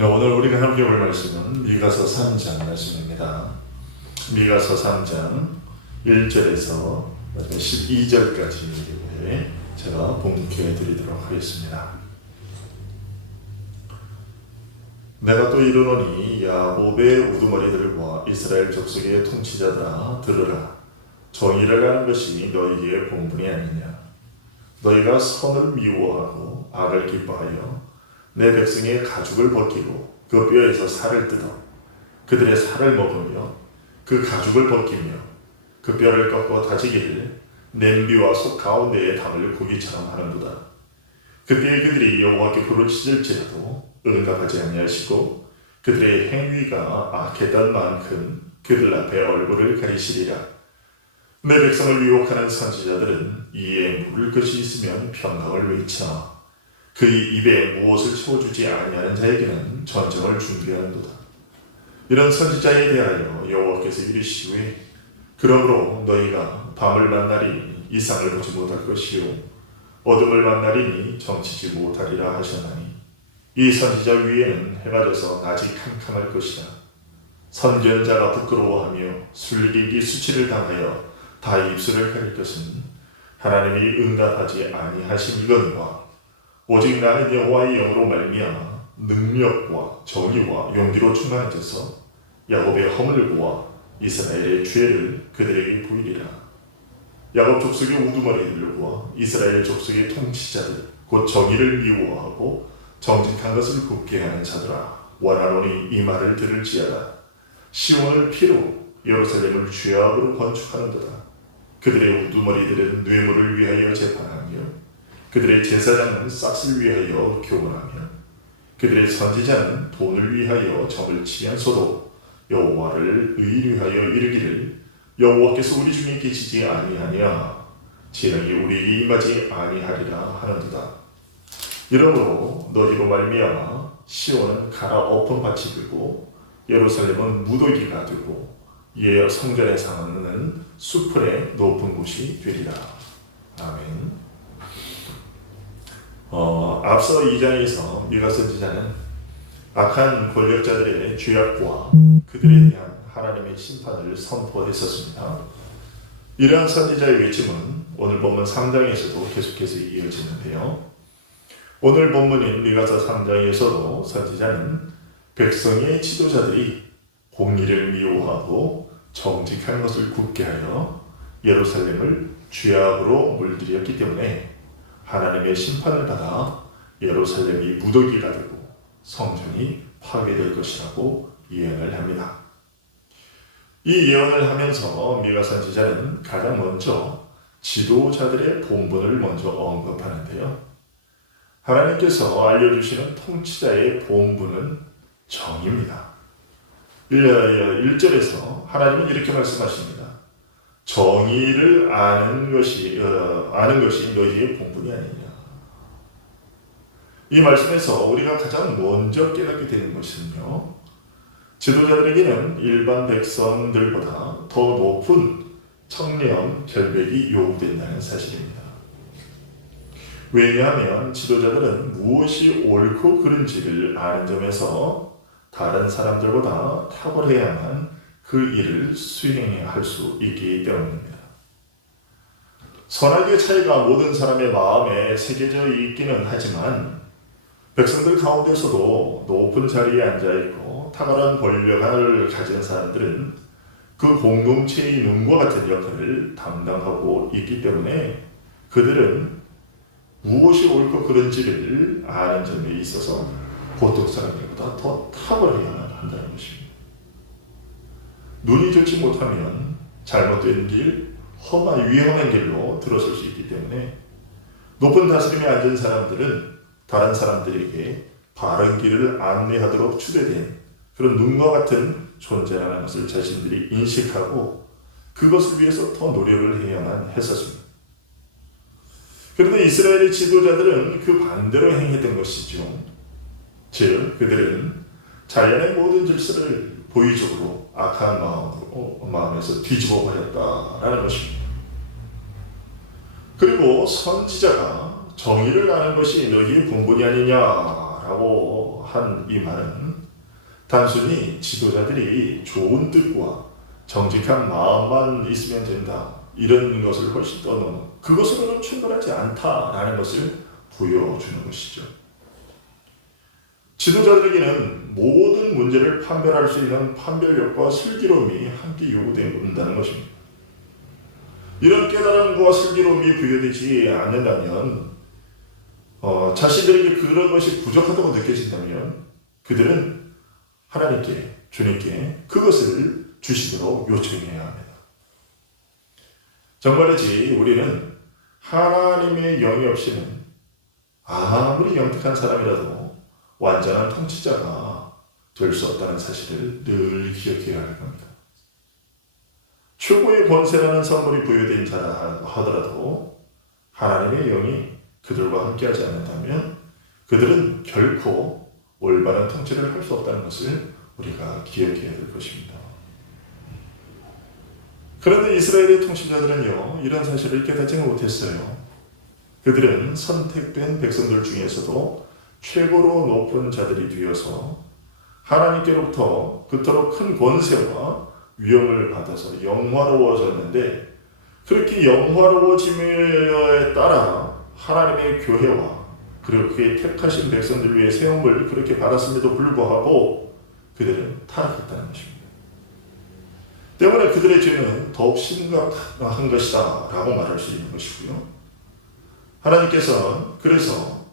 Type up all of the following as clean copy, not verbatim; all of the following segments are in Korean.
네, 오늘 우리가 함께 볼 말씀은 미가서 3장 말씀입니다. 미가서 3장 1절에서 12절까지 제가 봉독해 드리도록 하겠습니다. 내가 또 이르노니 야곱의 우두머리들과 이스라엘 족속의 통치자들아 들으라. 정의를 하는 것이 너희의 본분이 아니냐. 너희가 선을 미워하고 악을 기뻐하여 내 백성의 가죽을 벗기고 그 뼈에서 살을 뜯어 그들의 살을 먹으며 그 가죽을 벗기며 그 뼈를 꺾어 다지기를 냄비와 속 가운데에 담을 고기처럼 하는도다. 그때에 그들이 여호와께 부르짖을지라도 응답하지 아니하시고 그들의 행위가 악했던 만큼 그들 앞에 얼굴을 가리시리라. 내 백성을 유혹하는 선지자들은 이에 물을 것이 있으면 평강을 외쳐 그의 입에 무엇을 채워주지 아니하는 자에게는 전쟁을 준비하는도다. 이런 선지자에 대하여 여호와께서 이르시되 그러므로 너희가 밤을 만나리니 이상을 보지 못할 것이요 어둠을 만나리니 정치지 못하리라 하셨나니 이 선지자 위에는 해가 져서 낮이 캄캄할 것이다. 선견자가 부끄러워하며 술객이 수치를 당하여 다 입술을 가릴 것은 하나님이 응답하지 아니하심이거니와 오직 나는 여호와의 영으로 말미암아 능력과 정의와 용기로 충만해져서 야곱의 허물을 보아 이스라엘의 죄를 그들에게 보이리라. 야곱 족속의 우두머리들과 이스라엘 족속의 통치자들 곧 정의를 미워하고 정직한 것을 굽게 하는 자들아 원하노니 이 말을 들을지어다. 시온을 피로 예루살렘을 죄악으로 건축하는도다. 그들의 우두머리들은 뇌물을 위하여 재판하며 그들의 제사장은 싹을 위하여 교훈하며 그들의 선지자는 돈을 위하여 점을 치면서도 여호와를 의뢰하여 이르기를 여호와께서 우리 중에 계시지 아니하냐 재앙이 우리에게 임하지 아니하리라 하는도다. 이러므로 너희로 말미암아 시온은 갈아엎은 밭이 되고 예루살렘은 무더기가 되고 이에 성전의 상은 수풀의 높은 곳이 되리라. 아멘. 앞서 2장에서 미가 선지자는 악한 권력자들의 죄악과 그들에 대한 하나님의 심판을 선포했었습니다. 이러한 선지자의 외침은 오늘 본문 3장에서도 계속해서 이어지는데요. 오늘 본문인 미가서 3장에서도 선지자는 백성의 지도자들이 공의를 미워하고 정직한 것을 굽게 하여 예루살렘을 죄악으로 물들였기 때문에 하나님의 심판을 받아 예루살렘이 무더기가 되고 성전이 파괴될 것이라고 예언을 합니다. 이 예언을 하면서 미가 선지자는 가장 먼저 지도자들의 본분을 먼저 언급하는데요. 하나님께서 알려주시는 통치자의 본분은 정의입니다. 1절에서 하나님은 이렇게 말씀하십니다. 정의를 아는 것이 너희의 본분이 아니냐. 이 말씀에서 우리가 가장 먼저 깨닫게 되는 것은요, 지도자들에게는 일반 백성들보다 더 높은 청렴 결백이 요구된다는 사실입니다. 왜냐하면 지도자들은 무엇이 옳고 그른지를 아는 점에서 다른 사람들보다 탁월해야만 그 일을 수행해야 할 수 있기 때문입니다. 선악의 차이가 모든 사람의 마음에 새겨져 있기는 하지만 백성들 가운데서도 높은 자리에 앉아있고 탁월한 권력을 가진 사람들은 그 공동체의 눈과 같은 역할을 담당하고 있기 때문에 그들은 무엇이 옳고 그른지를 아는 점에 있어서 보통 사람들보다 더 탁월해야만 한다는 것입니다. 눈이 좋지 못하면 잘못된 길, 험한 위험한 길로 들어설 수 있기 때문에 높은 다스림에 앉은 사람들은 다른 사람들에게 바른 길을 안내하도록 추대된 그런 눈과 같은 존재라는 것을 자신들이 인식하고 그것을 위해서 더 노력을 해야만 했었습니다. 그런데 이스라엘의 지도자들은 그 반대로 행했던 것이죠. 즉 그들은 자연의 모든 질서를 고의적으로 악한 마음에서 뒤집어 버렸다라는 것입니다. 그리고 선지자가 정의를 아는 것이 너희의 본분이 아니냐라고 라고 한 이 말은 단순히 지도자들이 좋은 뜻과 정직한 마음만 있으면 된다, 이런 것을 훨씬 떠넘어 그것으로는 충분하지 않다라는 것을 보여주는 것이죠. 지도자들에게는 모든 문제를 판별할 수 있는 판별력과 슬기로움이 함께 요구된다는 것입니다. 이런 깨달음과 슬기로움이 부여되지 않는다면, 자신들에게 그런 것이 부족하다고 느껴진다면 그들은 하나님께, 주님께 그것을 주시도록 요청해야 합니다. 정말이지 우리는 하나님의 영이 없이는 아무리 영특한 사람이라도 완전한 통치자가 될 수 없다는 사실을 늘 기억해야 할 겁니다. 최고의 권세라는 선물이 부여된 자라 하더라도 하나님의 영이 그들과 함께하지 않는다면 그들은 결코 올바른 통치를 할 수 없다는 것을 우리가 기억해야 될 것입니다. 그런데 이스라엘의 통치자들은요, 이런 사실을 깨닫지 못했어요. 그들은 선택된 백성들 중에서도 최고로 높은 자들이 되어서 하나님께로부터 그토록 큰 권세와 위엄을 받아서 영화로워졌는데, 그렇게 영화로워짐에 따라 하나님의 교회와 그리고 그의 택하신 백성들 위해 세움을 그렇게 받았음에도 불구하고 그들은 타락했다는 것입니다. 때문에 그들의 죄는 더욱 심각한 것이다 라고 말할 수 있는 것이고요. 하나님께서는 그래서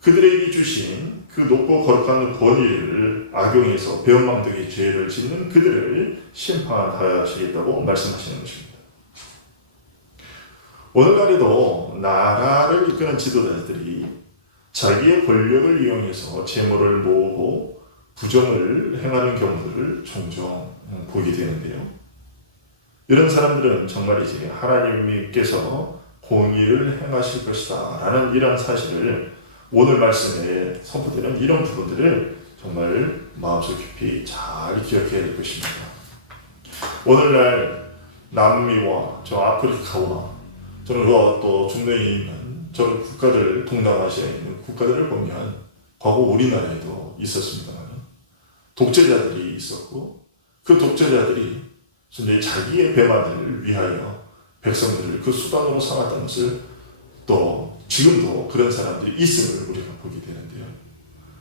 그들에게 주신 그 높고 거룩한 권위를 악용해서 배은망덕의 죄를 짓는 그들을 심판하시겠다고 말씀하시는 것입니다. 오늘날에도 나라를 이끄는 지도자들이 자기의 권력을 이용해서 재물을 모으고 부정을 행하는 경우들을 종종 보게 되는데요. 이런 사람들은 정말이지 하나님께서 공의를 행하실 것이다 라는 이런 사실을 오늘 말씀에 선포되는 이런 부분들을 정말 마음속 깊이 잘 기억해야 될 것입니다. 오늘날 남미와 저 아프리카와 저는 또 중동에 있는 저런 국가들, 동남아시아에 있는 국가들을 보면 과거 우리나라에도 있었습니다만 독재자들이 있었고, 그 독재자들이 자기의 배만을 위하여 백성들을 그 수단으로 삼았다는 것을 또 지금도 그런 사람들이 있음을 우리가 보게 되는데요.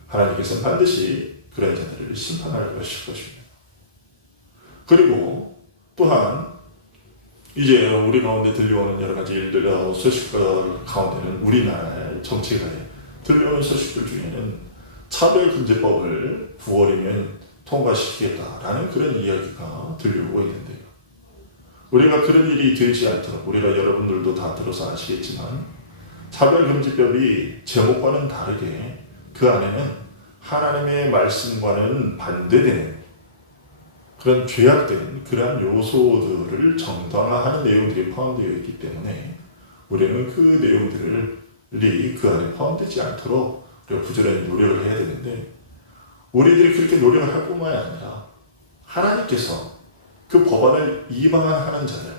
하나님께서는 반드시 그런 자들을 심판할 것입니다. 그리고 또한 이제 우리 가운데 들려오는 여러 가지 일들, 소식들 가운데는 우리나라의 정치가에 들려오는 소식들 중에는 차별금지법을 9월이면 통과시키겠다라는 그런 이야기가 들려오고 있는데요. 우리가 그런 일이 되지 않도록, 우리가 여러분들도 다 들어서 아시겠지만 차별금지법이 제목과는 다르게 그 안에는 하나님의 말씀과는 반대되는 그런 죄악된 그러한 요소들을 정당화하는 내용들이 포함되어 있기 때문에 우리는 그 내용들이 그 안에 포함되지 않도록 우리가 부지런히 노력을 해야 되는데, 우리들이 그렇게 노력을 할 뿐만이 아니라 하나님께서 그 법안을 위반하는 자들,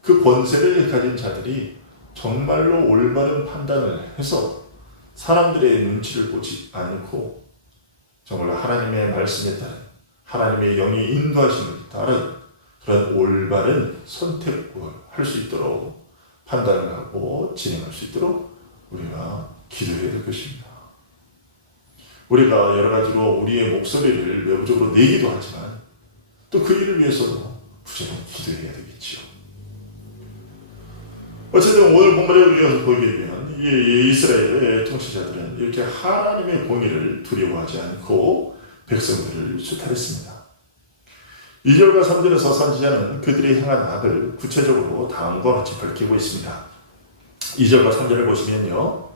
그 권세를 가진 자들이 정말로 올바른 판단을 해서 사람들의 눈치를 보지 않고 정말 하나님의 말씀에 따른, 하나님의 영이 인도하심을 따른 그런 올바른 선택을 할 수 있도록, 판단을 하고 진행할 수 있도록 우리가 기도해야 될 것입니다. 우리가 여러 가지로 우리의 목소리를 외부적으로 내기도 하지만 또 그 일을 위해서도 부지런히 기도해야 되겠지요. 어쨌든 오늘 본문에 우리가 보게 되면 이스라엘의 통치자들은 이렇게 하나님의 공의를 두려워하지 않고 백성들을 수탈했습니다. 2절과 3절에서 선지자는 그들이 향한 악을 구체적으로 다음과 같이 밝히고 있습니다. 2절과 3절을 보시면요,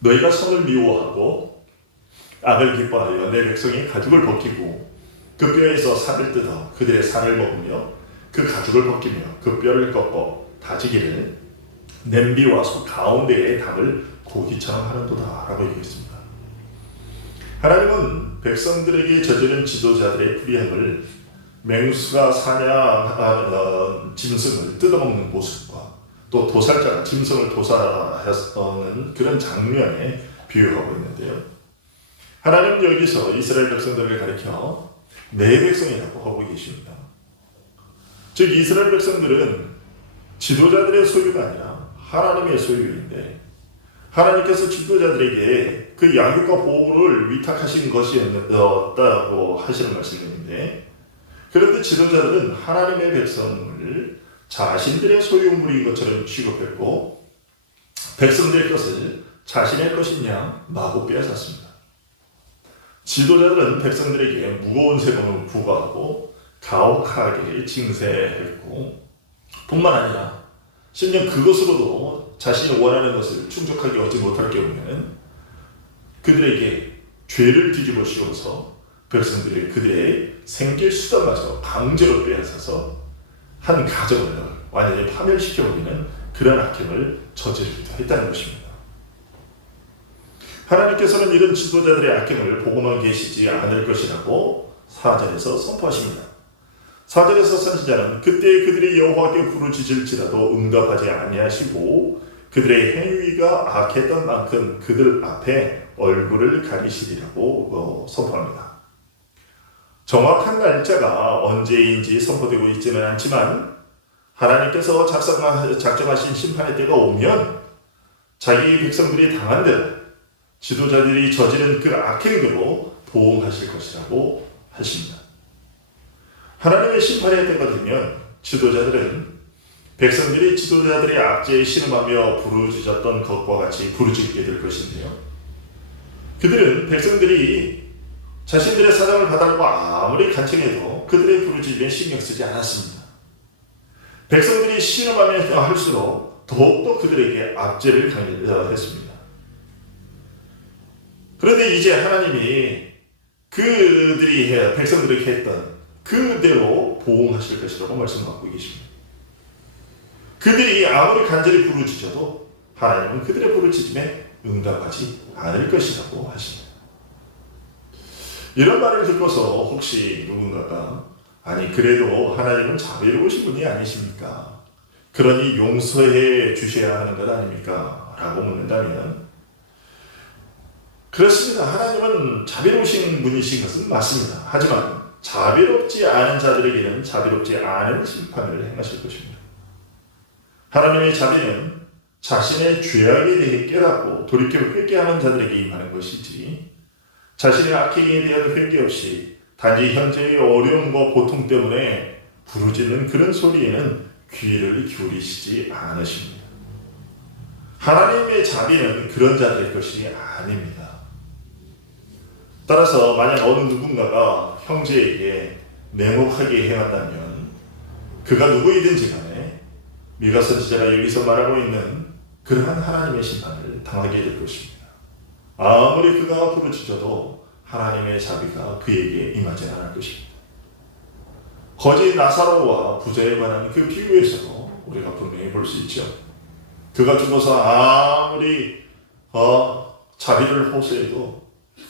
너희가 선을 미워하고 악을 기뻐하여 내 백성이 가죽을 벗기고 그 뼈에서 살을 뜯어 그들의 살을 먹으며 그 가죽을 벗기며 그 뼈를 꺾어 다지기를 냄비와 솥 가운데에 담을 고기처럼 하는도다 라고 얘기했습니다. 하나님은 백성들에게 저지른 지도자들의 불의함을 맹수가 사냥한 짐승을 뜯어먹는 모습과 또 도살자가 짐승을 도살하는 그런 장면에 비유하고 있는데요. 하나님은 여기서 이스라엘 백성들을 가리켜 내 백성이라고 하고 계십니다. 즉 이스라엘 백성들은 지도자들의 소유가 아니라 하나님의 소유인데 하나님께서 지도자들에게 그 양육과 보호를 위탁하신 것이었다고 하시는 말씀인데 그런데 지도자들은 하나님의 백성을 자신들의 소유물인 것처럼 취급했고 백성들의 것을 자신의 것이냐 마구 빼앗았습니다. 지도자들은 백성들에게 무거운 세금을 부과하고 가혹하게 징세했고 뿐만 아니라 심지어 그것으로도 자신이 원하는 것을 충족하게 하지 못할 경우에는 그들에게 죄를 뒤집어 씌워서 백성들이 그들의 생계 수단마저 강제로 빼앗아서 한 가정을 완전히 파멸시켜버리는 그런 악행을 저지르기도 했다는 것입니다. 하나님께서는 이런 지도자들의 악행을 보고만 계시지 않을 것이라고 4절에서 선포하십니다. 4절에서 선지자는 그때 그들이 여호와께 부르짖을지라도 응답하지 아니하시고 그들의 행위가 악했던 만큼 그들 앞에 얼굴을 가리시리라고 선포합니다. 정확한 날짜가 언제인지 선포되고 있지는 않지만 하나님께서 작정하신 심판의 때가 오면 자기 백성들이 당한 대로 지도자들이 저지른 그 악행대로 보응하실 것이라고 하십니다. 하나님의 심판의 때가 되면 지도자들은 백성들이 지도자들의 악재에 신음하며 부르짖었던 것과 같이 부르짖게 될 것인데요. 그들은 백성들이 자신들의 사정을 봐달라고 아무리 간청해도 그들의 부르짖음에 신경 쓰지 않았습니다. 백성들이 신음하며 할수록 더욱더 그들에게 압제를 강요했습니다. 그런데 이제 하나님이 그들이 백성들에게 했던 그대로 보응하실 것이라고 말씀하고 계십니다. 그들이 아무리 간절히 부르짖어도 하나님은 그들의 부르짖음에 응답하지 않을 것이라고 하십니다. 이런 말을 듣고서 혹시 누군가가 아니 그래도 하나님은 자비로우신 분이 아니십니까? 그러니 용서해 주셔야 하는 것 아닙니까? 라고 묻는다면 그렇습니다. 하나님은 자비로우신 분이신 것은 맞습니다. 하지만 자비롭지 않은 자들에게는 자비롭지 않은 심판을 행하실 것입니다. 하나님의 자비는 자신의 죄악에 대해 깨닫고 돌이켜 회개하는 자들에게 임하는 것이지 자신의 악행에 대한 회개 없이 단지 현재의 어려움과 고통 때문에 부르짖는 그런 소리에는 귀를 기울이시지 않으십니다. 하나님의 자비는 그런 자들의 것이 아닙니다. 따라서 만약 어느 누군가가 형제에게 냉혹하게 행한다면 그가 누구이든지 간에 미가 선지자가 여기서 말하고 있는 그러한 하나님의 심판을 당하게 될 것입니다. 아무리 그가 부르짖어도 하나님의 자비가 그에게 임하지 않을 것입니다. 거지 나사로와 부자에 관한 그 비유에서도 우리가 분명히 볼 수 있죠. 그가 죽어서 아무리 자비를 호소해도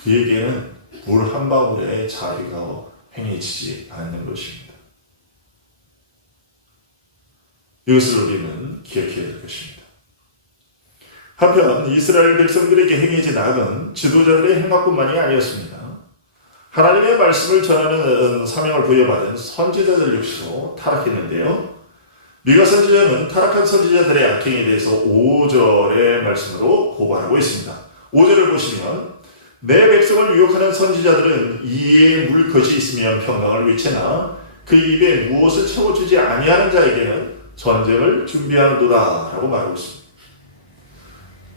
그에게는 물 한 방울의 자비가 행해지지 않는 것입니다. 이것을 우리는 기억해야 될 것입니다. 한편 이스라엘 백성들에게 행해진 악은 지도자들의 행악뿐만이 아니었습니다. 하나님의 말씀을 전하는 사명을 부여받은 선지자들 역시도 타락했는데요. 미가 선지자는 타락한 선지자들의 악행에 대해서 5절의 말씀으로 고발하고 있습니다. 5절을 보시면 내 백성을 유혹하는 선지자들은 이에 물것이 있으면 평강을 위채나 그 입에 무엇을 채워주지 아니하는 자에게는 전쟁을 준비하는도다 라고 말하고 있습니다.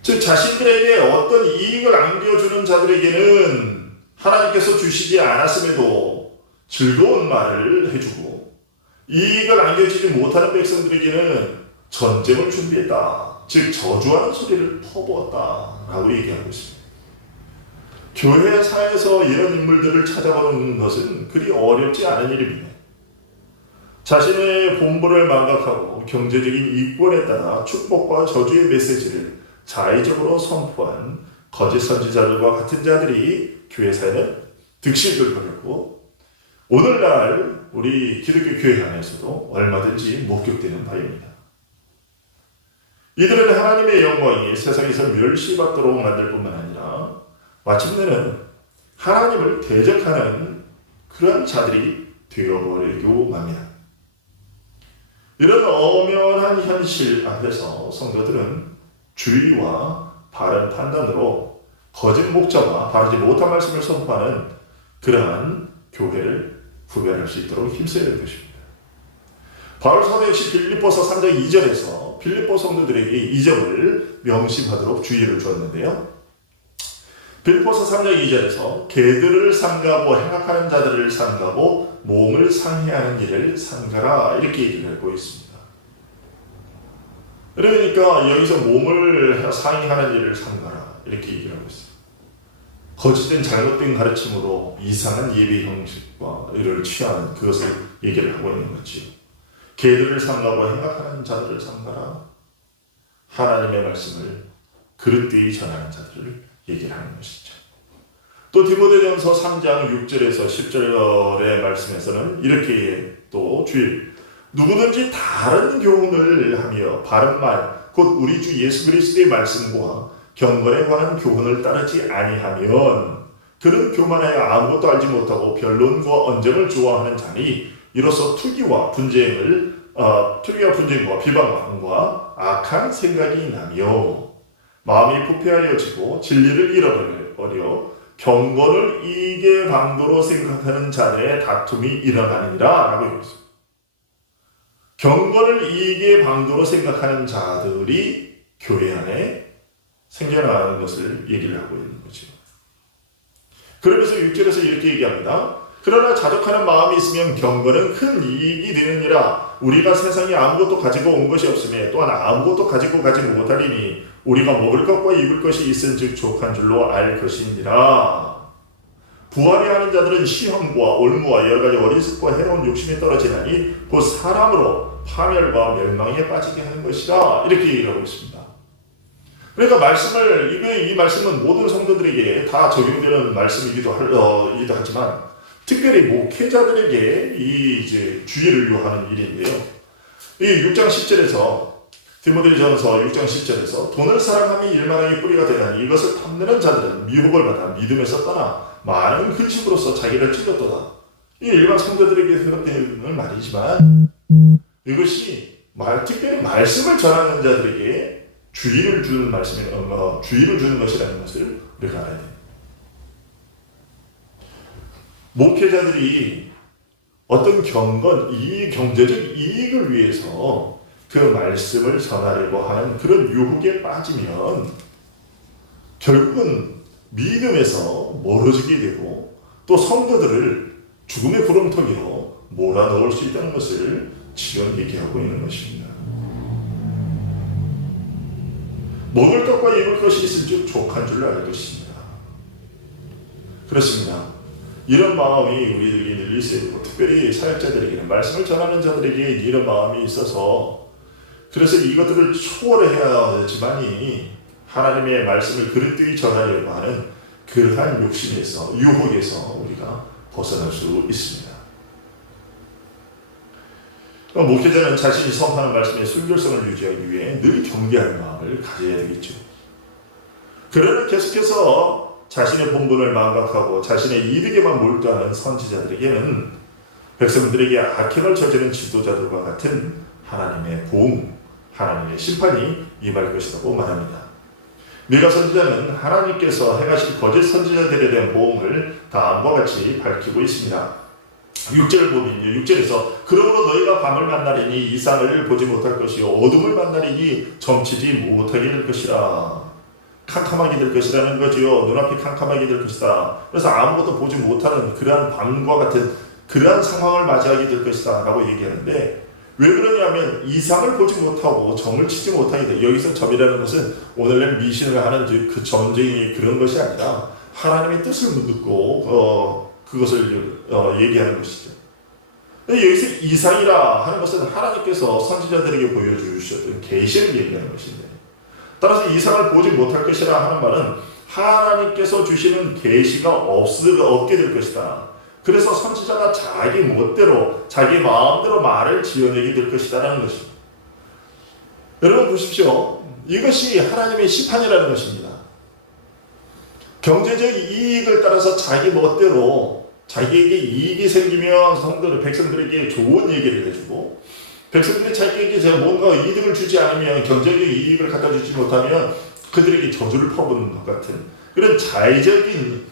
즉 자신들에게 어떤 이익을 안겨주는 자들에게는 하나님께서 주시지 않았음에도 즐거운 말을 해주고 이익을 안겨주지 못하는 백성들에게는 전쟁을 준비했다. 즉 저주하는 소리를 퍼부었다 라고 얘기하고 있습니다. 교회사에서 이런 인물들을 찾아보는 것은 그리 어렵지 않은 일입니다. 자신의 본분을 망각하고 경제적인 이권에 따라 축복과 저주의 메시지를 자의적으로 선포한 거짓 선지자들과 같은 자들이 교회사에는 득실을 벌였고 오늘날 우리 기독교 교회 안에서도 얼마든지 목격되는 바입니다. 이들은 하나님의 영광이 세상에서 멸시받도록 만들 뿐만 아니라 마침내는 하나님을 대적하는 그런 자들이 되어버리고 맙니다. 이런 엄연한 현실 앞에서 성도들은 주의와 바른 판단으로 거짓 목자와 바르지 못한 말씀을 선포하는 그러한 교회를 구별할 수 있도록 힘써야 될 것입니다. 바울 사도 역시 빌립보서 3장 2절에서 빌립보 성도들에게 이 점을 명심하도록 주의를 주었는데요. 빌립보서 3장 2절에서 개들을 삼가고 행악하는 자들을 삼가고 몸을 상해하는 일을 삼가라 이렇게 얘기를 하고 있습니다. 그러니까 여기서 몸을 상해하는 일을 삼가라 이렇게 얘기를 하고 있습니다. 거짓된 잘못된 가르침으로 이상한 예배 형식과 이를 취하는 그것을 얘기를 하고 있는 거지. 개들을 삼가고 행악하는 자들을 삼가라. 하나님의 말씀을 그릇되이 전하는 자들을 얘기를 하는 것이죠. 또 디모데전서 3장 6절에서 10절의 말씀에서는 이렇게 또 누구든지 다른 교훈을 하며 바른 말, 곧 우리 주 예수 그리스도의 말씀과 경건에 관한 교훈을 따르지 아니하면 그는 교만하여 아무것도 알지 못하고 변론과 언쟁을 좋아하는 자니 이로써 투기와 분쟁과 비방과 악한 생각이 나며 마음이 부패하여지고 진리를 잃어버려 경건을 이익의 방도로 생각하는 자들의 다툼이 일어나느니라 라고 얘기했습니다. 경건을 이익의 방도로 생각하는 자들이 교회 안에 생겨나는 것을 얘기를 하고 있는 거죠. 그러면서 6절에서 이렇게 얘기합니다. 그러나 자족하는 마음이 있으면 경건은 큰 이익이 되느니라. 우리가 세상에 아무것도 가지고 온 것이 없으며 또한 아무것도 가지고 가지 못하리니 우리가 먹을 것과 입을 것이 있은즉 족한 줄로 알 것이니라. 부하게 하는 자들은 시험과 올무와 여러 가지 어리석과 해로운 욕심에 떨어지나니 곧 사람으로 파멸과 멸망에 빠지게 하는 것이라 이렇게 얘기를 하고 있습니다. 그러니까 이 말씀은 모든 성도들에게 다 적용되는 말씀이기도 하지만 특별히 목회자들에게 이제 주의를 요하는 일인데요. 이 6장 10절에서 디모데전서 6장 10절에서 돈을 사랑함이 일만하게 뿌리가 되나니 이것을 탐내는 자들은 미혹을 받아 믿음에서 떠나 많은 근심으로써 자기를 찔렀도다. 이 일반 성도들에게 해당되는 말이지만 이것이 특별히 말씀을 전하는 자들에게 주의를 주는 것이라는 것을 우리가 알아야 됩니다. 목회자들이 어떤 경제적 이익을 위해서 그 말씀을 전하려고 하는 그런 유혹에 빠지면 결국은 믿음에서 멀어지게 되고 또 성도들을 죽음의 구렁텅이로 몰아넣을 수 있다는 것을 지금 얘기하고 있는 것입니다. 먹을 것과 입을 것이 있을즉 족한 줄로 알 것입니다. 그렇습니다. 이런 마음이 우리들에게 늘 있어야 되고 특별히 사역자들에게는 말씀을 전하는 자들에게 이런 마음이 있어서 그래서 이것들을 초월해야 되지만이 하나님의 말씀을 그릇되이 전하려고 하는 그러한 욕심에서 유혹에서 우리가 벗어날 수 있습니다. 목회자는 자신이 선포하는 말씀의 순결성을 유지하기 위해 늘 경계하는 마음을 가져야 되겠죠. 그러나 계속해서 자신의 본분을 망각하고 자신의 이득에만 몰두하는 선지자들에게는 백성들에게 악행을 저지른 지도자들과 같은 하나님의 보응, 하나님의 심판이 임할 것이라고 말합니다. 미가 선지자는 하나님께서 행하실 거짓 선지자들에 대한 보응을 다음과 같이 밝히고 있습니다. 6절을 보면 6절에서 그러므로 너희가 밤을 만나리니 이상을 보지 못할 것이요 어둠을 만나리니 점치지 못하게 될 것이라. 캄캄하게 될 것이라는 거지요. 눈앞이 캄캄하게 될 것이다. 그래서 아무것도 보지 못하는 그러한 밤과 같은 그러한 상황을 맞이하게 될 것이다 라고 얘기하는데 왜 그러냐면 이상을 보지 못하고 점을 치지 못하게 돼. 여기서 점이라는 것은 오늘날 미신을 하는 그 점쟁이 그런 것이 아니라 하나님의 뜻을 묻고 그것을 얘기하는 것이죠. 여기서 이상이라 하는 것은 하나님께서 선지자들에게 보여주셨던 계시를 얘기하는 것인데 따라서 이상을 보지 못할 것이라 하는 말은 하나님께서 주시는 계시가 없게 될 것이다. 그래서 선지자가 자기 멋대로 자기 마음대로 말을 지어내게 될 것이다라는 것입니다. 여러분 보십시오. 이것이 하나님의 심판이라는 것입니다. 경제적 이익을 따라서 자기 멋대로 자기에게 이익이 생기면 백성들에게 좋은 얘기를 해주고, 백성들이 자기에게 뭔가 이득을 주지 않으면, 경제적 이익을 갖다 주지 못하면 그들에게 저주를 퍼붓는 것 같은 그런 자의적인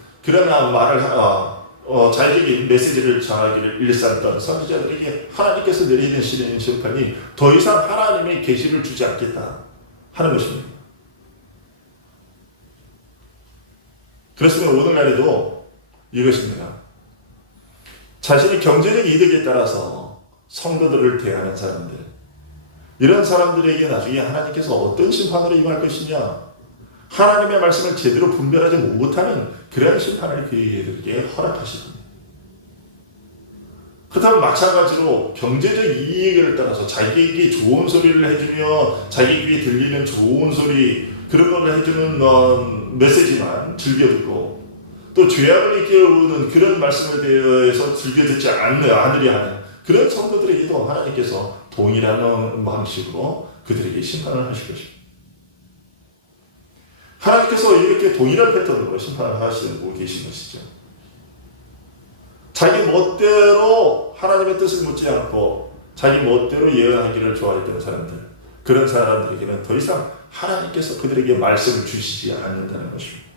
자의적인 메시지를 전하기를 일삼던 선지자들에게 하나님께서 내리는 심판이 더 이상 하나님의 계시를 주지 않겠다 하는 것입니다. 그렇으면 오늘날에도 이것입니다. 자신의 경제적 이득에 따라서 성도들을 대하는 사람들, 이런 사람들에게 나중에 하나님께서 어떤 심판으로 임할 것이냐, 하나님의 말씀을 제대로 분별하지 못하는 그런 심판을 그에게 허락하십니다. 그렇다면 마찬가지로 경제적 이익을 따라서 자기에게 좋은 소리를 해주며 자기에게 들리는 좋은 소리, 그런 걸 해주는 메시지만 즐겨 듣고, 또 죄악을 일깨우는 그런 말씀에 대해서 즐겨 듣지 않으려 하는 그런 성도들에게도 하나님께서 동일한 방식으로 그들에게 심판을 하실 것입니다. 하나님께서 이렇게 동일한 패턴으로 심판을 하시고 계신 것이죠. 자기 멋대로 하나님의 뜻을 묻지 않고 자기 멋대로 예언하기를 좋아했던 사람들, 그런 사람들에게는 더 이상 하나님께서 그들에게 말씀을 주시지 않는다는 것입니다.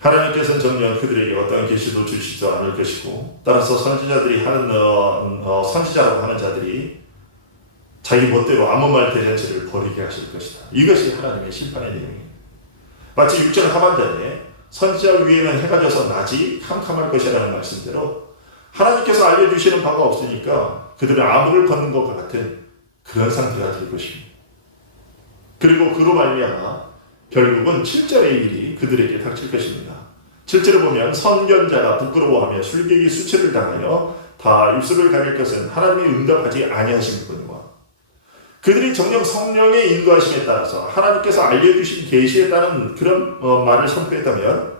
하나님께서는 정녕 그들에게 어떠한 계시도 주시지도 않을 것이고, 따라서 선지자들이 선지자라고 하는 자들이 자기 멋대로 아무 말 대잔치를 벌이게 하실 것이다. 이것이 하나님의 심판의 내용입니다. 마치 6절 하반절에 선지자 위에는 해가 져서 낮이 캄캄할 것이라는 말씀대로 하나님께서 알려주시는 바가 없으니까 그들은 암흑을 걷는 것 같은 그런 상태가 될 것입니다. 그리고 그로 말미암아 결국은 7절의 일이 그들에게 닥칠 것입니다. 7절을 보면 선견자가 부끄러워하며 술객이 수치를 당하여 다 입술을 가릴 것은 하나님이 응답하지 아니하심이거니와, 그들이 정녕 성령의 인도하심에 따라서 하나님께서 알려주신 계시에 따른 그런 말을 선포했다면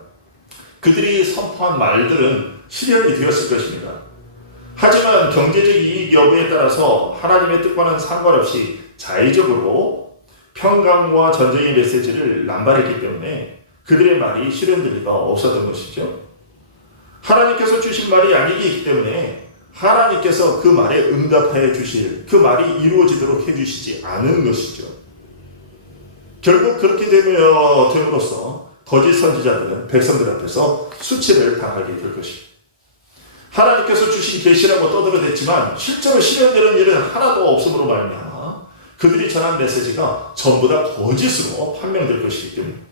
그들이 선포한 말들은 실현이 되었을 것입니다. 하지만 경제적 이익 여부에 따라서 하나님의 뜻과는 상관없이 자의적으로 평강과 전쟁의 메시지를 남발했기 때문에 그들의 말이 실현될 리가 없었던 것이죠. 하나님께서 주신 말이 아니기 때문에 하나님께서 그 말에 응답해 주실, 그 말이 이루어지도록 해주시지 않은 것이죠. 결국 그렇게 됨으로써 거짓 선지자들은 백성들 앞에서 수치를 당하게 될 것입니다. 하나님께서 주신 계시라고 떠들어댔지만 실제로 실현되는 일은 하나도 없음으로 말미암아 그들이 전한 메시지가 전부 다 거짓으로 판명될 것이기 때문입니다.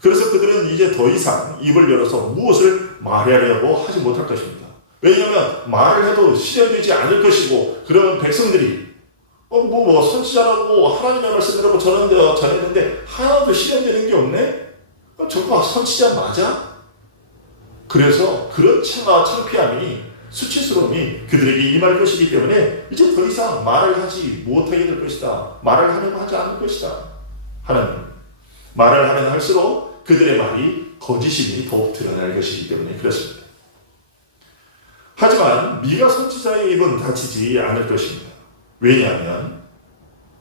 그래서 그들은 이제 더 이상 입을 열어서 무엇을 말하려고 하지 못할 것입니다. 왜냐하면 말을 해도 실현되지 않을 것이고, 그러면 백성들이 선지자라고 하나님의 말씀이라고 전했는데 하나도 실현되는 게 없네? 저거 선지자 맞아? 그래서 그런 창피함이, 수치스러움이 그들에게 임할 것이기 때문에 이제 더 이상 말을 하지 못하게 될 것이다. 말을 하려고 하지 않을 것이다. 하나님, 말을 하면 할수록 그들의 말이 거짓임이 더욱 드러날 것이기 때문에 그렇습니다. 하지만 미가 선지자의 입은 닫히지 않을 것입니다. 왜냐하면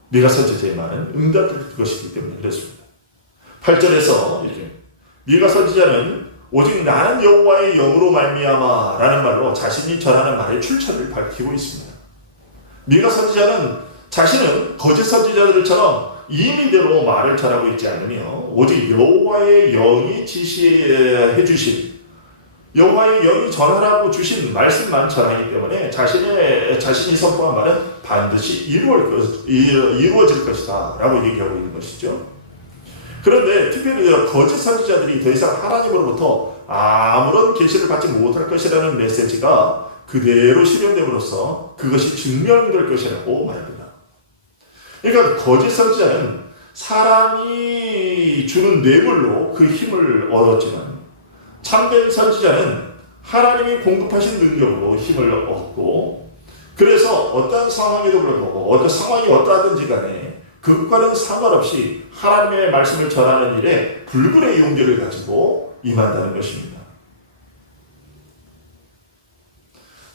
미가 선지자의 말은 응답될 것이기 때문에 그렇습니다. 8절에서 이렇게 미가 선지자는 오직 나는 여호와의 영으로 말미암아 라는 말로 자신이 전하는 말의 출처를 밝히고 있습니다. 미가 선지자는 자신은 거짓 선지자들처럼 임의대로 말을 전하고 있지 않으며 오직 여호와의 영이 지시해 주신, 여호와의 영이 전하라고 주신 말씀만 전하기 때문에 자신이 선포한 말은 반드시 이루어질 것이다 라고 얘기하고 있는 것이죠. 그런데 특별히 거짓 선지자들이 더 이상 하나님으로부터 아무런 계시를 받지 못할 것이라는 메시지가 그대로 실현됨으로써 그것이 증명될 것이라고 말합니다. 그러니까 거짓 선지자는 사람이 주는 뇌물로 그 힘을 얻었지만, 참된 선지자는 하나님이 공급하신 능력으로 힘을 얻고, 그래서 어떤 상황에도 불구하고 어떤 상황이 어떠하든지 간에 그것과는 상관없이 하나님의 말씀을 전하는 일에 불굴의 용기를 가지고 임한다는 것입니다.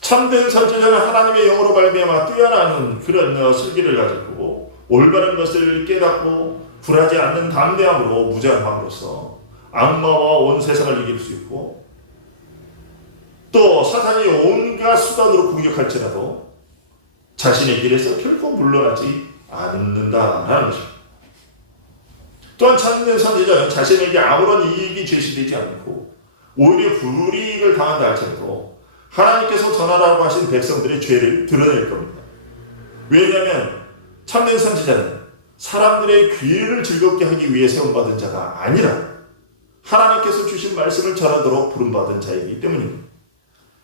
참된 선지자는 하나님의 영으로 말미암아 뛰어나는 그런 슬기를 가지고 올바른 것을 깨닫고 굴하지 않는 담대함으로 무장함으로써 악마와 온 세상을 이길 수 있고, 또 사탄이 온갖 수단으로 공격할지라도 자신의 길에서 결코 물러나지 않는다라는 것입니다. 또한 참된 선지자는 자신에게 아무런 이익이 제시되지 않고 오히려 불이익을 당한다 할지라도 하나님께서 전하라고 하신 백성들의 죄를 드러낼 겁니다. 왜냐하면 참된 선지자는 사람들의 귀를 즐겁게 하기 위해 세움받은 자가 아니라 하나님께서 주신 말씀을 전하도록 부름받은 자이기 때문입니다.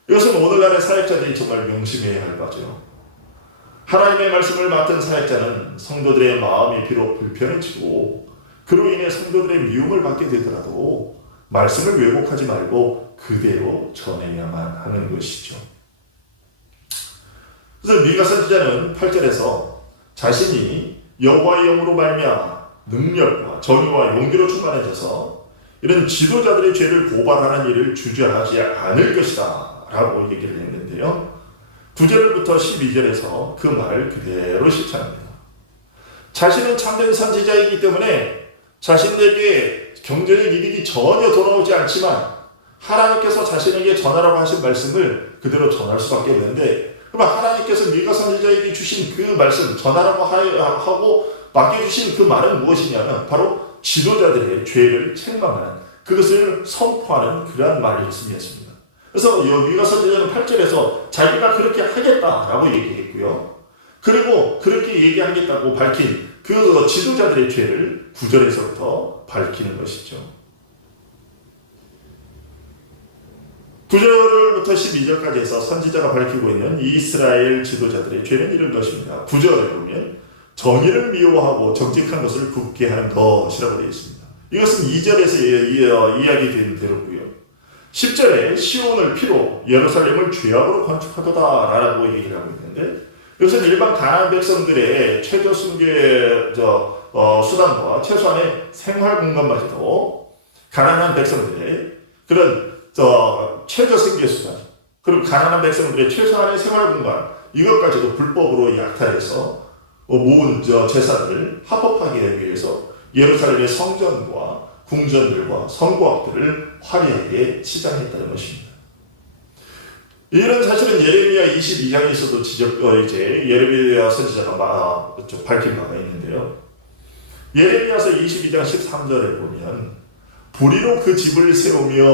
이것은 오늘날의 사역자들이 정말 명심해야 할 바죠. 하나님의 말씀을 맡은 사역자는 성도들의 마음이 비록 불편해지고 그로 인해 성도들의 미움을 받게 되더라도 말씀을 왜곡하지 말고 그대로 전해야만 하는 것이죠. 그래서 미가 선지자는 8절에서 자신이 여호와의 영으로 말미암아 능력과 정의와 용기로 충만해져서 이런 지도자들의 죄를 고발하는 일을 주저하지 않을 것이다 라고 얘기를 했는데요. 9절부터 12절에서 그 말을 그대로 실천합니다. 자신은 참된 선지자이기 때문에 자신에게 경제적 이익이 전혀 돌아오지 않지만 하나님께서 자신에게 전하라고 하신 말씀을 그대로 전할 수밖에 없는데, 그럼 하나님께서 미가 선지자에게 주신 그 말씀, 전하라고 하고 맡겨주신 그 말은 무엇이냐면 바로 지도자들의 죄를 책망하는, 그것을 선포하는 그러한 말이었습니다. 그래서 미가 선지자는 8절에서 자기가 그렇게 하겠다라고 얘기했고요. 그리고 그렇게 얘기하겠다고 밝힌 그 지도자들의 죄를 9절에서부터 밝히는 것이죠. 9절부터 12절까지 해서 선지자가 밝히고 있는 이스라엘 지도자들의 죄는 이런 것입니다. 9절에 보면 정의를 미워하고 정직한 것을 굳게 하는 것이라고 되어 있습니다. 이것은 2절에서 이야기된 대로고요. 10절에 시온을 피로 예루살렘을 죄악으로 건축하도다 라고 얘기를 하고 있는데, 이것은 일반 가나안 백성들의 최저 순교의 수단과 최소한의 생활 공간마저도 가난한 백성들의 그런 최저 생계 수단, 그리고 가난한 백성들의 최소한의 생활 공간, 이것까지도 불법으로 약탈해서 모은 재산을 합법하기 위해서 예루살렘의 성전과 궁전들과 성곽들을 화려하게 치장했다는 것입니다. 이런 사실은 예레미야 22장에서도 예레미야 선지자가 밝힌 바가 있는데요. 예레미야서 22장 13절에 보면 불의로 그 집을 세우며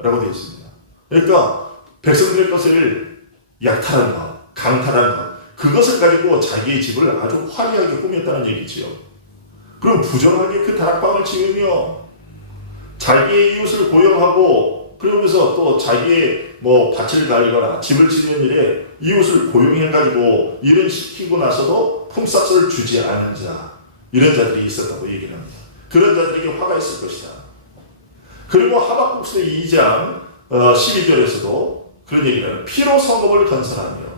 라고 되어 있습니다. 그러니까 백성들의 것을 약탈한 것, 강탈한 것, 그것을 가지고 자기의 집을 아주 화려하게 꾸몄다는 얘기지요. 그럼 부정하게 그 다락방을 지으며 자기의 이웃을 고용하고, 그러면서 또 자기의 밭을 갈거나 집을 짓는 일에 이웃을 고용해가지고 일을 시키고 나서도 품삯을 주지 않은 자, 이런 자들이 있었다고 얘기를 합니다. 그런 자들에게 화가 있을 것이다. 그리고 하박국서 2장 12절에서도 그런 얘기를 합니다. 피로 성읍을 건설하며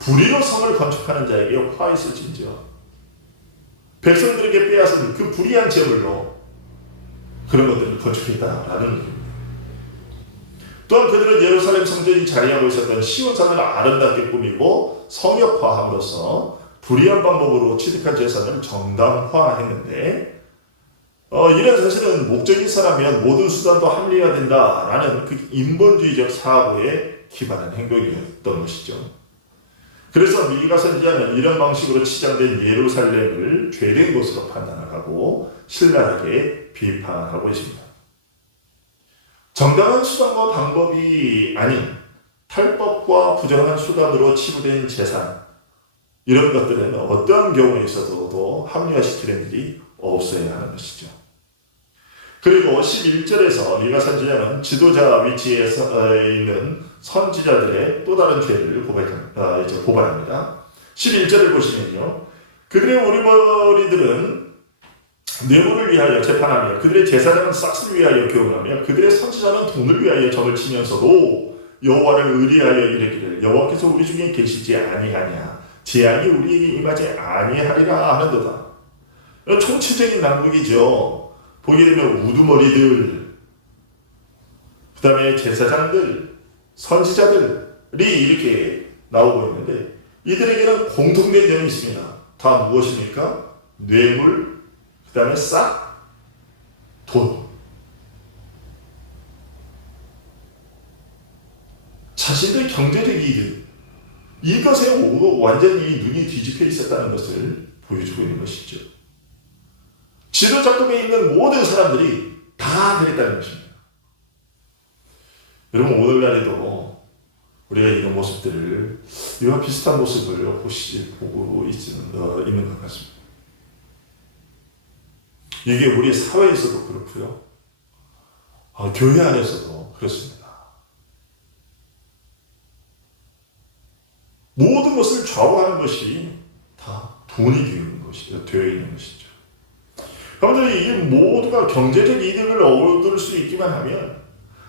불의로 성을 건축하는 자에게 화 있을진저. 백성들에게 빼앗은 그 불의한 제물로 그런 것들을 건축했다라는 얘기입니다. 또한 그들은 예루살렘 성전이 자리하고 있었던 시온산을 아름답게 꾸미고 성역화함으로써 불의한 방법으로 취득한 재산을 정당화했는데, 이런 사실은 목적이 있어라면 모든 수단도 합리화된다라는 그 인본주의적 사고에 기반한 행동이었던 것이죠. 그래서 미가 선지자는 이런 방식으로 치장된 예루살렘을 죄된 곳으로 판단하고 신랄하게 비판하고 있습니다. 정당한 수단과 방법이 아닌 탈법과 부정한 수단으로 치부된 재산, 이런 것들은 어떤 경우에 있어도 합리화시키는 일이 없어야 하는 것이죠. 그리고 11절에서 미가 선지자는 지도자 위치에 있는 선지자들의 또 다른 죄를 고발합니다. 11절을 보시면요. 그들의 오리머리들은 뇌물을 위하여 재판하며 그들의 제사장은 싹을 위하여 교훈하며 그들의 선지자는 돈을 위하여 점을 치면서도 여호와를 의리하여 이르기를 여호와께서 우리 중에 계시지 아니하냐, 재앙이 우리에게 임하지 아니하리라 하는도다. 총체적인 난국이죠. 보게 되면 우두머리들, 그 다음에 제사장들, 선지자들이 이렇게 나오고 있는데, 이들에게는 공통된 점이 있습니다. 다 무엇입니까? 뇌물, 그 다음에 싹, 돈. 자신들의 경제적 이득, 이것에 완전히 눈이 뒤집혀 있었다는 것을 보여주고 있는 것이죠. 지도자급에 있는 모든 사람들이 다 그랬다는 것입니다. 여러분, 오늘날에도 우리가 이런 모습들을, 이와 비슷한 모습을 혹시 보고 있는 것 같습니다. 이게 우리 사회에서도 그렇고요. 교회 안에서도 그렇습니다. 모든 것을 좌우하는 것이 다 돈이 되어 있는 것이죠. 여러분들이 이 모두가 경제적 이득을 얻을 수 있기만 하면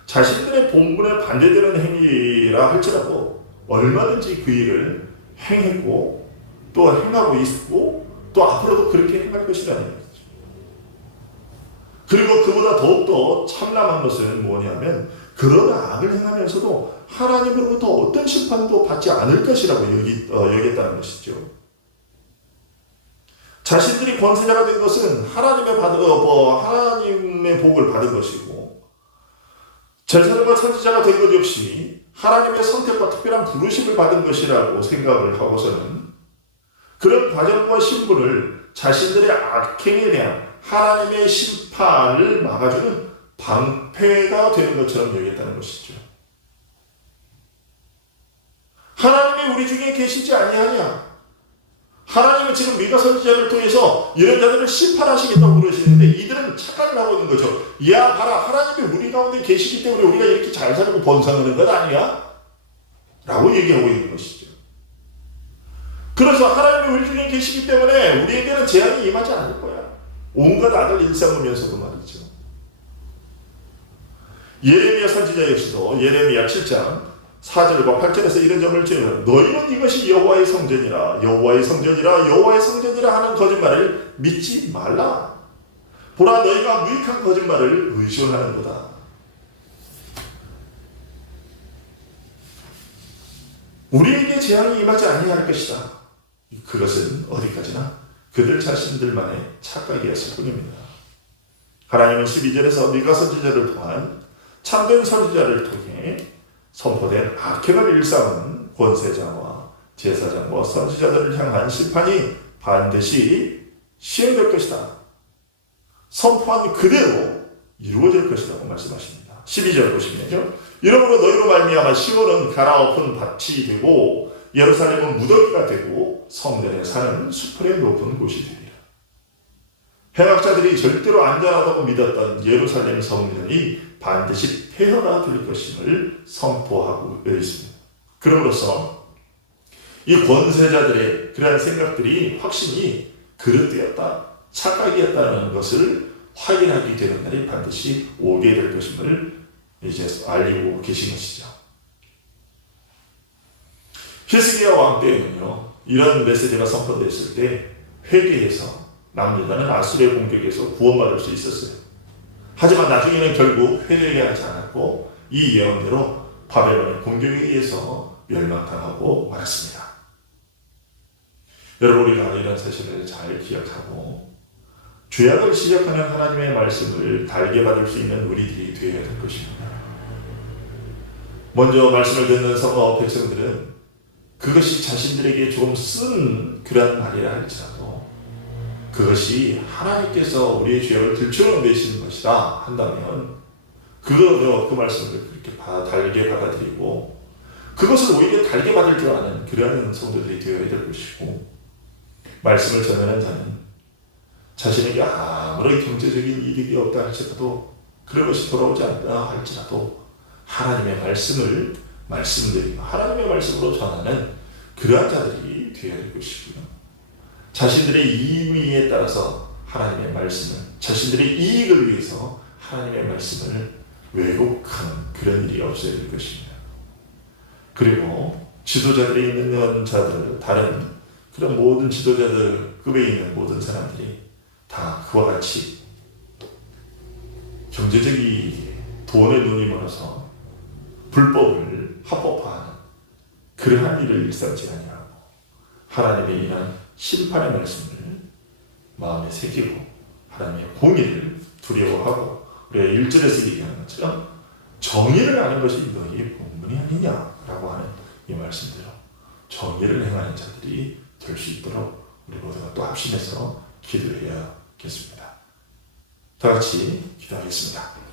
자신들의 본분에 반대되는 행위라 할지라도 얼마든지 그 일을 행했고 또 행하고 있고 또 앞으로도 그렇게 행할 것이라는 거죠. 그리고 그보다 더욱더 참남한 것은 뭐냐면 그런 악을 행하면서도 하나님으로부터 어떤 심판도 받지 않을 것이라고 여겼다는 것이죠. 자신들이 권세자가 된 것은 하나님의 복을 받은 것이고 제사장과 선지자가 된 것 역시 하나님의 선택과 특별한 부르심을 받은 것이라고 생각을 하고서는 그런 과정과 신분을 자신들의 악행에 대한 하나님의 심판을 막아주는 방패가 되는 것처럼 여겼다는 것이죠. 하나님이 우리 중에 계시지 아니하냐? 하나님은 지금 미가 선지자를 통해서 이런 자들을 심판하시겠다고 그러시는데 이들은 착각을 하고 있는 거죠. 야, 봐라, 하나님이 우리 가운데 계시기 때문에 우리가 이렇게 잘 살고 번성하는 것 아니야? 라고 얘기하고 있는 것이죠. 그래서 하나님이 우리 중에 계시기 때문에 우리에게는 재앙이 임하지 않을 거야. 온갖 악을 일삼으면서도 말이죠. 예레미야 선지자 역시도 예레미야 7장 4절과 8절에서 이런 점을 지으면 너희는 이것이 여호와의 성전이라 여호와의 성전이라 여호와의 성전이라 하는 거짓말을 믿지 말라. 보라, 너희가 무익한 거짓말을 의존하는 거다. 우리에게 재앙이 임하지 아니할 것이다. 그것은 어디까지나 그들 자신들만의 착각이었을 뿐입니다. 하나님은 12절에서 미가 선지자를 통한 참된 선지자를 통해 선포된 악행을 일삼은 권세자와 제사장과 선지자들을 향한 심판이 반드시 시행될 것이다. 선포한 그대로 이루어질 것이라고 말씀하십니다. 12절 보시면요. 이러므로 너희로 말미암아 시온은 갈아엎은 밭이 되고 예루살렘은 무더기가 되고 성전에 사는 수풀의 높은 곳이 되리라. 행악자들이 절대로 안전하다고 믿었던 예루살렘 성전이 반드시 폐허가 될 것임을 선포하고 있습니다. 그럼으로써 이 권세자들의 그러한 생각들이 확신이 그릇되었다, 착각이었다는 것을 확인하게 되는 날이 반드시 오게 될 것임을 이제 알리고 계신 것이죠. 히스기야 왕 때는요, 이런 메시지가 선포됐을 때 회개해서 남유다는 아수르의 공격에서 구원받을 수 있었어요. 하지만 나중에는 결국 회개하지 않았고 이 예언대로 바벨론의 공격에 의해서 멸망당하고 말았습니다. 여러분, 우리가 이런 사실을 잘 기억하고 죄악을 시작하는 하나님의 말씀을 달게 받을 수 있는 우리들이 되어야 될 것입니다. 먼저 말씀을 듣는 성도 백성들은 그것이 자신들에게 조금 쓴 그런 말이라 할지라도 그것이 하나님께서 우리의 죄를 들추어내시는 것이다 한다면 그 말씀을 그렇게 달게 받아들이고 그것을 오히려 달게 받을 줄 아는 그러한 성도들이 되어야 될 것이고, 말씀을 전하는 자는 자신에게 아무런 경제적인 이득이 없다 할지라도 그런 것이 돌아오지 않다 할지라도 하나님의 말씀을 말씀드리고 하나님의 말씀으로 전하는 그러한 자들이 되어야 될 것이고요. 자신들의 이의에 따라서 하나님의 말씀을, 자신들의 이익을 위해서 하나님의 말씀을 왜곡하는 그런 일이 없어야 될 것입니다. 그리고 지도자들이 있는 자들, 다른 그런 모든 지도자들 급에 있는 모든 사람들이 다 그와 같이 경제적 이익에 돈에 눈이 멀어서 불법을 합법화하는 그러한 일을 일삼지 아니하고 하나님의 인한 심판의 말씀을 마음에 새기고 하나님의 공의를 두려워하고 우리가 1절에서 얘기하는 것처럼 정의를 아는 것이 너희의 본분이 아니냐라고 하는 이 말씀대로 정의를 행하는 자들이 될 수 있도록 우리 모두가 또 합심해서 기도해야겠습니다. 다 같이 기도하겠습니다.